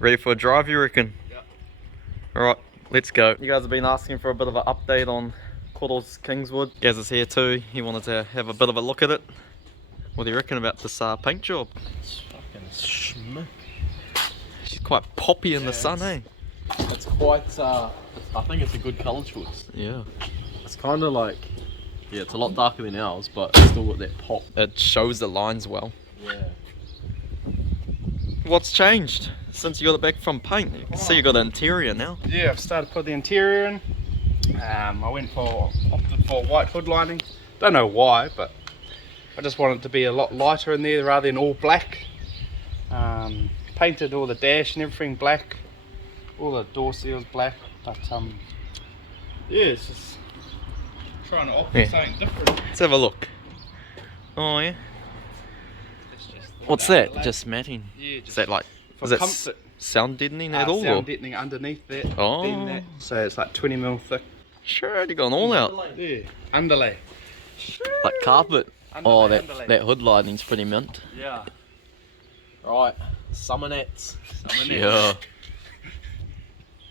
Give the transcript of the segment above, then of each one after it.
Ready for a drive, you reckon? Yep. Alright, let's go. You guys have been asking for a bit of an update on Koro's Kingswood. Gaz is here too. He wanted to have a bit of a look at it. What do you reckon about this paint job? It's fucking schmick. She's quite poppy in the sun, eh? It's quite, I think it's a good colour choice. Yeah. It's kind of like, yeah, it's a lot darker than ours, but it's still got that pop. It shows the lines well. Yeah. What's changed since you got it back from paint? You can see you got an interior now. Yeah, I've started to put the interior in. I opted for a white hood lining. Don't know why, but I just wanted it to be a lot lighter in there rather than all black. Painted all the dash and everything black, all the door seals black, but yeah, it's just trying to opt for something different. Let's have a look. Oh yeah. What's that? Just matting? Yeah, Is that like, for is that comfort. sound deadening at all? Sound deadening underneath that. Oh. Then that. So it's like 20mm thick. Sure, you gone all out. Yeah, underlay. Like carpet. Underlay, Oh, underlay. that hood lighting's pretty mint. Yeah. Right, summer nets. Yeah.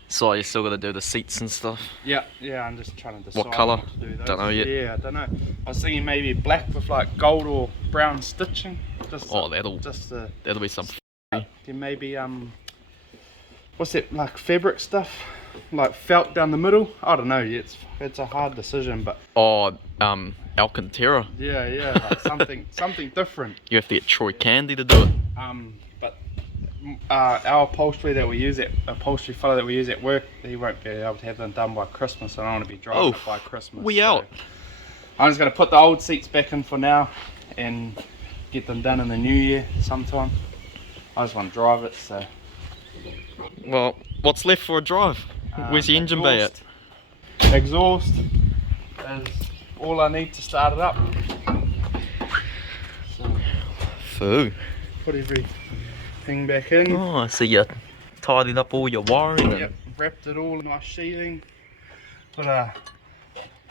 So you still got to do the seats and stuff. Yeah, I'm just trying to decide What colour? what to do those. Don't know yet. Yeah, I don't know. I was thinking maybe black with like gold or brown stitching. Just Oh, that'll be some. then maybe what's that, like fabric stuff, like felt down the middle. I don't know. It's a hard decision, but Oh, Alcantara. yeah, like something different. You have to get Troy Candy to do it. But our upholstery that we use at upholstery fellow that we use at work, he won't be able to have them done by Christmas. I don't want to be driving it by Christmas. We out. I'm just going to put the old seats back in for now and get them done in the new year sometime. I just want to drive it, so. Well, what's left for a drive? Where's the engine bay at? Exhaust is all I need to start it up. So, Foo. put everything back in. Oh, I see you tidied up all your wiring. Yep, wrapped it all in nice sheathing. Put a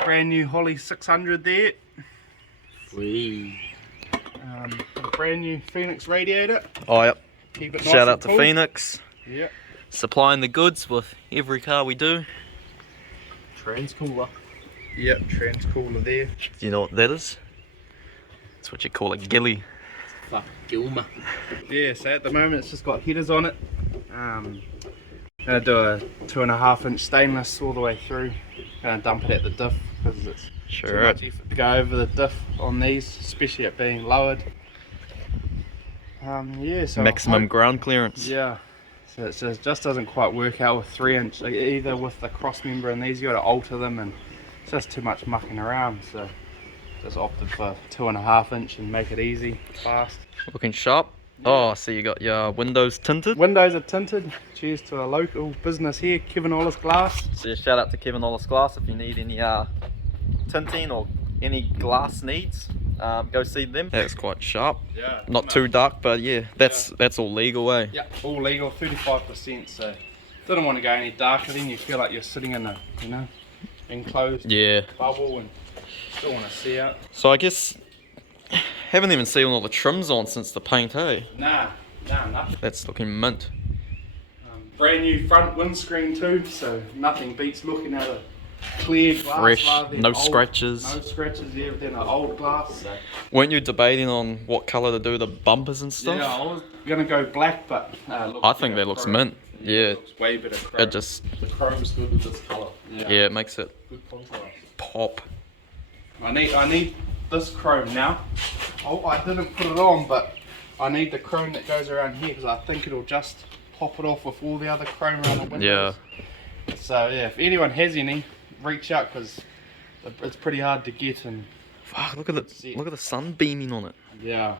brand new Holly 600 there. Wee. A brand new Phoenix radiator. Oh, yep. Keep it nice Shout and out to cool. Phoenix. Yep. Supplying the goods with every car we do. Transcooler. Yep, transcooler there. Do you know what that is? That's what you call a gilly. Fuck, Gilmer. Yeah, so at the moment it's just got headers on it. Gonna do a 2.5 inch stainless all the way through. Gonna dump it at the diff because it's too Sure. much effort to go over the diff on these, especially it being lowered. Yeah, so Maximum ground clearance. Yeah, so it just doesn't quite work out with 3 inch, like either with the cross member and these you got to alter them, and it's just too much mucking around. So just opted for 2.5 inch and make it easy, fast. Looking sharp. Oh, so you got your windows tinted. Windows are tinted. Cheers to a local business here, Kevin Ollis Glass. So shout out to Kevin Ollis Glass if you need any tinting or any glass needs. Go see them. That's quite sharp. Yeah. Not too dark, but yeah, that's all legal, eh? Yeah, all legal, 35%. So didn't want to go any darker. Then you feel like you're sitting in a, enclosed Yeah. bubble and still want to see out. So I guess haven't even seen all the trims on since the paint, hey? Nah, nothing. That's looking mint. Brand new front windscreen too, so nothing beats looking at a clear glass. Fresh, rather than no old, scratches. No scratches there than an old glass. So. Weren't you debating on what colour to do the bumpers and stuff? Yeah, I was gonna go black, but I think that looks mint. Yeah, looks way better. Chrome. it just, The chrome's good with this colour. yeah, it makes it Good contrast. pop. I need this chrome now. Oh, I didn't put it on, but I need the chrome that goes around here because I think it'll just pop it off with all the other chrome around the windows. Yeah. So yeah, if anyone has any, reach out because it's pretty hard to get, and Fuck, look at the sun beaming on it. yeah,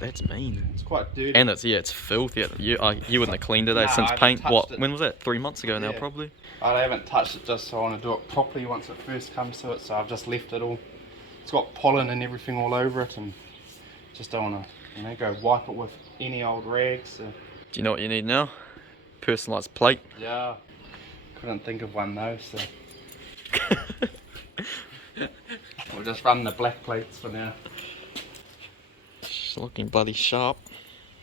That's mean. it's quite dirty. And it's filthy. You wouldn't have cleaned it Nah, since I haven't paint. touched What? it. When was that? 3 months ago now, Yeah. probably. I haven't touched it just so I want to do it properly once it first comes to it, so I've just left it all. It's got pollen and everything all over it, and just don't want to go wipe it with any old rags. So. Do you know what you need now? Personalised plate. Yeah, couldn't think of one though, so we'll just run the black plates for now. It's looking bloody sharp.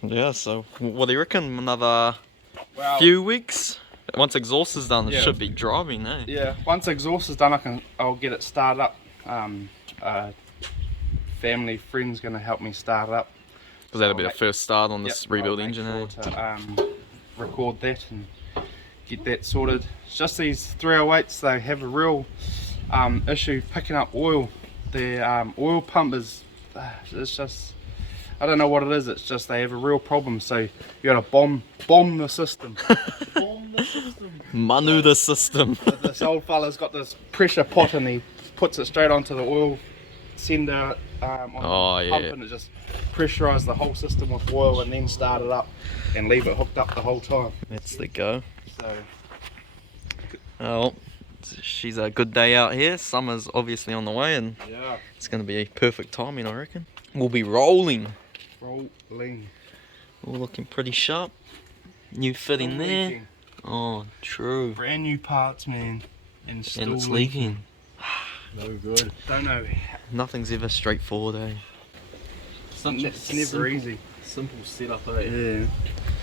Yeah. So what do you reckon? Another Well, few weeks. Once exhaust is done, it Yeah. should be driving, eh? yeah. Once exhaust is done, I'll get it started up. Family friend's gonna help me start it up. Because that'll I'll be the make- first start on Yep, this rebuild I'll make engine, sure eh? to record that and get that sorted. It's just these 308s, they have a real issue picking up oil. Their oil pump is, it's just, I don't know what it is, it's just they have a real problem, so you gotta bomb the system. Manu the system. This old fella's got this pressure pot and he puts it straight onto the oil sender on the pump, and it just pressurise the whole system with oil and then start it up and leave it hooked up the whole time. That's the go. So Oh, she's a good day out here. Summer's obviously on the way, and yeah, it's going to be perfect timing, I reckon. We'll be rolling. rolling. All looking pretty sharp. New fitting there. Leaking. Oh, true. Brand new parts, man, and still And it's leaking. No good. Don't know. Nothing's ever straightforward, eh? Such a It's never simple, easy. simple setup, eh? Yeah.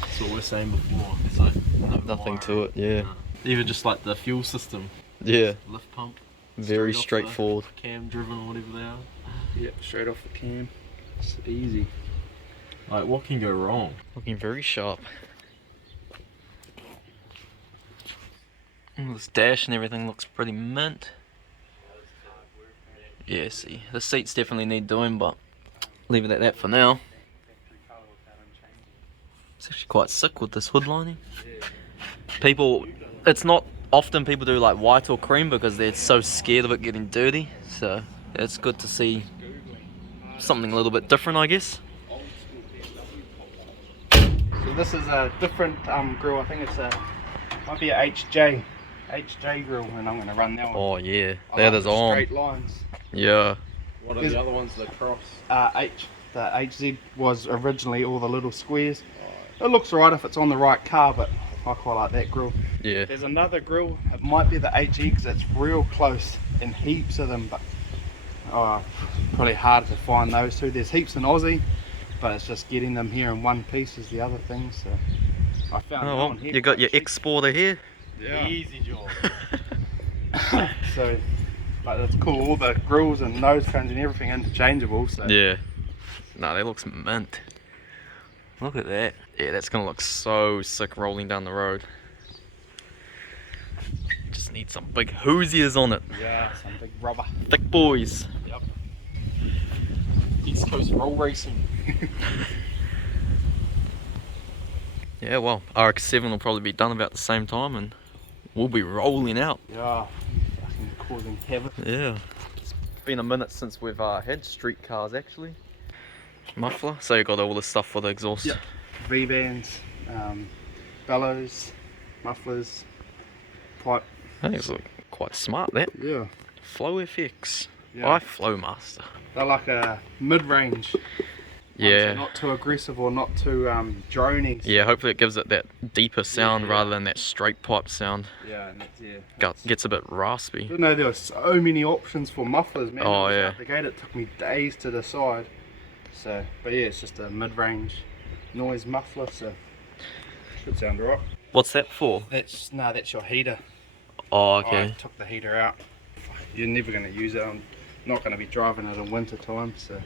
That's what we were saying before. It's like Nothing to it, yeah. Even just like the fuel system, Yeah, lift pump, very straight off the straightforward. cam driven or whatever they are. Yep, straight off the cam. It's easy. Like, what can go wrong? Looking very sharp. This dash and everything looks pretty mint. Yeah, see, the seats definitely need doing, but leave it at that for now. It's actually quite sick with this hood lining. People, it's not often people do like white or cream because they're so scared of it getting dirty. So it's good to see something a little bit different, I guess. So this is a different grill. I think it's might be a HJ grill, and I'm gonna run that one. Oh yeah, I that like is the on. straight lines. Yeah. What are Is- the other ones that cross? The HZ was originally all the little squares. It looks right if it's on the right car, but I quite like that grill. Yeah. There's another grill. It might be the HE because it's real close and heaps of them, but probably hard to find those two. There's heaps in Aussie, but it's just getting them here in one piece is the other thing. So I found Oh that well, one here you got quite your cheap. exporter here. Yeah. Easy job. So, but it's cool. All the grills and nose cones and everything interchangeable. So Yeah. No, that looks mint. Look at that. Yeah, that's gonna look so sick rolling down the road. Just need some big hoosiers on it. yeah, some big rubber. Thick boys. Yep. East Coast roll racing. Yeah, well, RX-7 will probably be done about the same time and we'll be rolling out. Yeah, fucking causing havoc. Yeah. It's been a minute since we've had street cars actually. Muffler, so you got all the stuff for the exhaust. Yep. V-bands, bellows, mufflers, pipe. I think it's quite smart that. Yeah. Flow FX. Yeah. By Flowmaster. They're like a mid-range. Yeah. Not too aggressive or not too drony. Yeah, hopefully it gives it that deeper sound rather than that straight pipe sound. Yeah, and it's, Gets a bit raspy. I didn't know there were so many options for mufflers, man. Oh, It was yeah. out the gate, it took me days to decide. So, but yeah, it's just a mid-range noise muffler, so should sound alright. What's that for? That's your heater. Oh, I okay. took the heater out. You're never going to use it. I'm not going to be driving it in winter time, so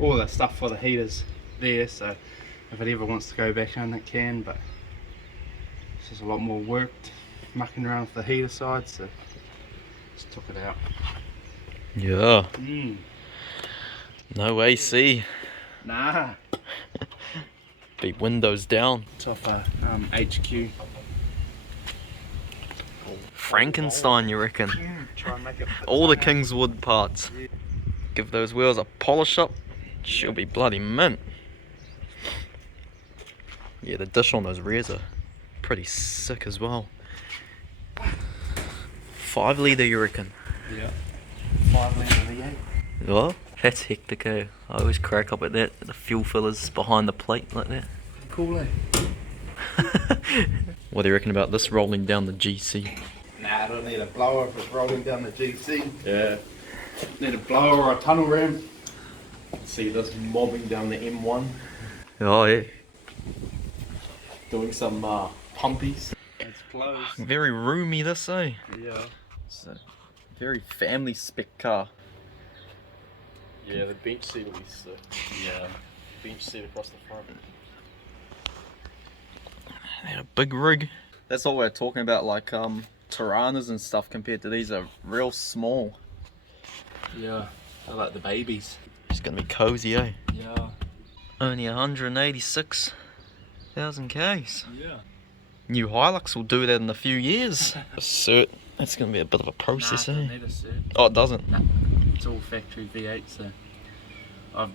all the stuff for the heater's there, so if it ever wants to go back in it can, but it's just a lot more work mucking around with the heater side, so just took it out. Yeah. No AC. Nah, Be windows down. it's off a HQ. Frankenstein, you reckon? Try and make it fit All the somehow. Kingswood parts. Yeah. Give those wheels a polish up. She'll be bloody mint. Yeah, the dish on those rears are pretty sick as well. 5 litre, you reckon? Yeah. 5 litre V8. Well, that's hectic, eh? I always crack up at that. The fuel fillers behind the plate like that. Cool, eh? What do you reckon about this rolling down the GC? Nah, I don't need a blower if it's rolling down the GC. Yeah. Need a blower or a tunnel ram. See this mobbing down the M1, Oh yeah. doing some pumpies. It's closed. Very roomy this, eh? Yeah. It's a very family spec car. Yeah, the bench seat will be sick. Yeah. Bench seat across the front. They had a big rig. That's all we're talking about, like Tiranas and stuff compared to these are real small. Yeah. I like the babies. It's gonna be cozy, eh? Yeah. Only 186,000 Ks. Yeah. New Hilux will do that in a few years. A cert, that's gonna be a bit of a process, Nah, eh? don't need a cert. Oh, it doesn't? Nah, it's all factory V8, so I've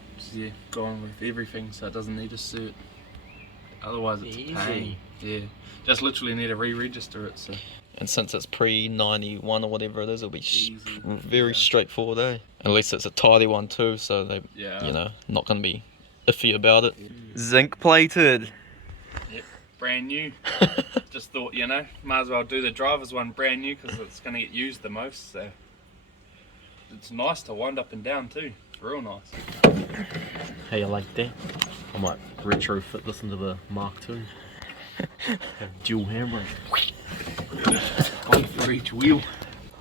gone with everything, so it doesn't need a cert. Otherwise, it's a pain. Yeah, just literally need to re-register it. So. And since it's pre-91 or whatever it is, it'll be Easy. very straightforward, eh? At least it's a tidy one too, so they, you know, not gonna be iffy about it. Zinc plated. Yep, brand new. Just thought, you know, might as well do the driver's one brand new because it's going to get used the most. So it's nice to wind up and down too. It's real nice. How you like that? I might retrofit this into the Mark II. Have dual handbrake. One for each wheel.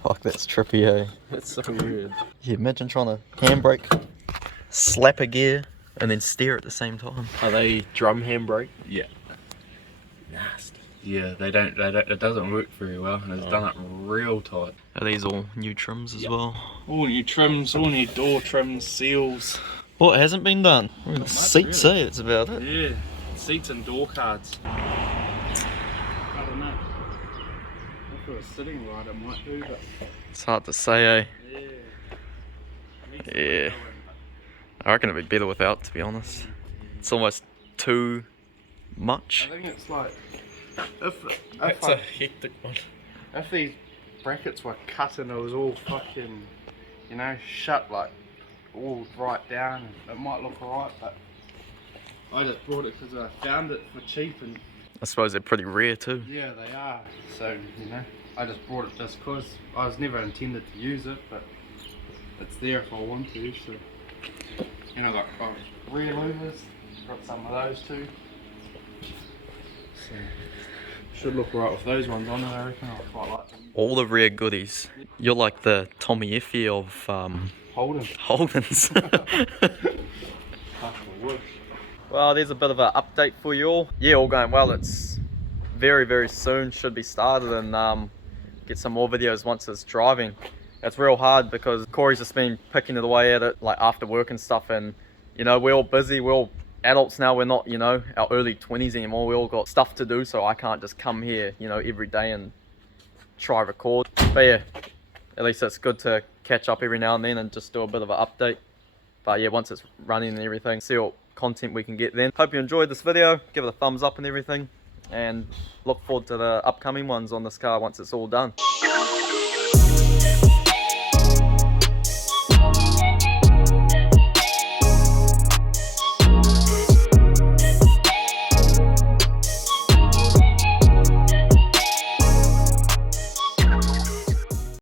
Fuck, that's trippy, eh? That's so weird. Yeah, imagine trying to handbrake, slap a gear, and then steer at the same time. Are they drum handbrake? Yeah. Nasty. Yeah, they don't. It doesn't work very well, and it's done it real tight. Are these all new trims as well? All new trims, all new door trims, seals. What hasn't been done? The much, seats, really. eh? That's about it. Yeah, seats and door cards. I don't know. If it was sitting right, it might do, but It's hard to say, eh? yeah. Yeah. I reckon it'd be better without, to be honest. It's almost too much. I think it's like That's a hectic one. if these brackets were cut and it was all fucking, you know, shut like all right down, it might look alright, but I just bought it because I found it for cheap and I suppose they're pretty rare too. yeah, they are. So, you know, I just bought it just because I was never intended to use it, but it's there if I want to, so. And I got rear louvers, got some of those too. So, should look right with those ones on it, I reckon. I quite like them. All the rare goodies. You're like the Tommy Effie of Holden. Holdens. Fucking wish. Well, there's a bit of an update for you all. Yeah, all going well. It's very, very soon. Should be started and get some more videos once it's driving. It's real hard because Corey's just been picking it away at it, like after work and stuff. And, you know, we're all busy. We're all adults now. We're not, you know, our early 20s anymore. We all got stuff to do. So I can't just come here, you know, every day and try record. But yeah, at least it's good to catch up every now and then and just do a bit of an update. But yeah, once it's running and everything, see what content we can get then. Hope you enjoyed this video. Give it a thumbs up and everything. And look forward to the upcoming ones on this car once it's all done.